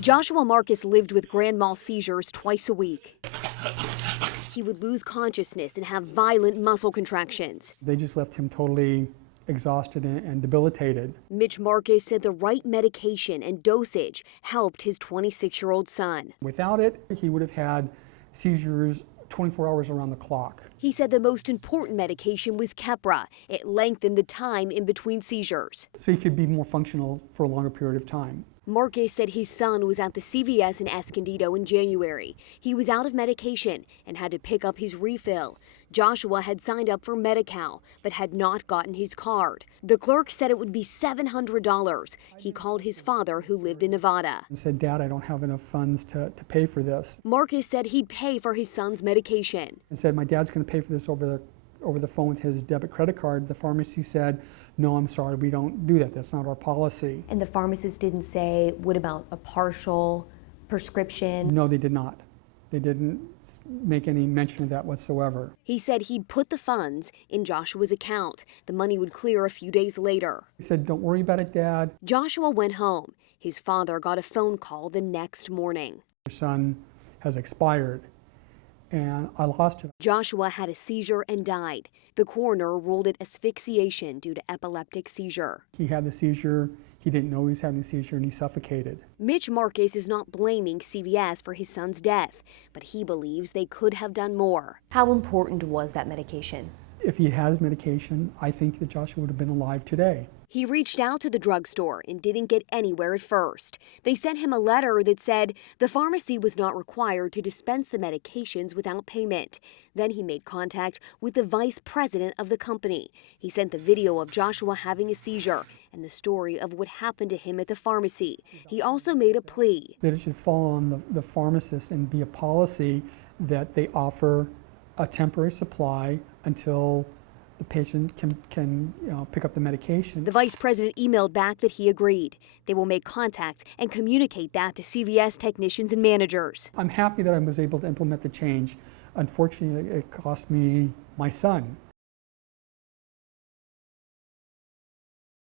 Joshua Marcus lived with grand mal seizures twice a week. He would lose consciousness and have violent muscle contractions. They just left him totally exhausted and debilitated. Mitch Marcus said the right medication and dosage helped his 26-year-old son. Without it, he would have had seizures 24 hours around the clock. He said the most important medication was Keppra. It lengthened the time in between seizures. So he could be more functional for a longer period of time. Marcus said his son was at the CVS in Escondido in January. He was out of medication and had to pick up his refill. Joshua had signed up for Medi-Cal, but had not gotten his card. The clerk said it would be $700. He called his father, who lived in Nevada. He said, "Dad, I don't have enough funds to pay for this." Marcus said he'd pay for his son's medication. He said, "My dad's going to pay for this over the phone with his debit credit card." The pharmacy said, "No, I'm sorry, we don't do that. That's not our policy." And the pharmacist didn't say, what about a partial prescription? No, they did not. They didn't make any mention of that whatsoever. He said he'd put the funds in Joshua's account. The money would clear a few days later. He said, "Don't worry about it, Dad. Joshua went home. His father got a phone call the next morning. Your son has expired." And I lost him. Joshua had a seizure and died. The coroner ruled it asphyxiation due to epileptic seizure. He had the seizure. He didn't know he was having the seizure, and he suffocated. Mitch Marcus is not blaming CVS for his son's death, but he believes they could have done more. How important was that medication? If he had his medication, I think that Joshua would have been alive today. He reached out to the drugstore and didn't get anywhere at first. They sent him a letter that said the pharmacy was not required to dispense the medications without payment. Then he made contact with the vice president of the company. He sent the video of Joshua having a seizure and the story of what happened to him at the pharmacy. He also made a plea that it should fall on the pharmacist and be a policy that they offer a temporary supply until the patient can pick up the medication. The vice president emailed back that he agreed. They will make contact and communicate that to CVS technicians and managers. I'm happy that I was able to implement the change. Unfortunately, it cost me my son.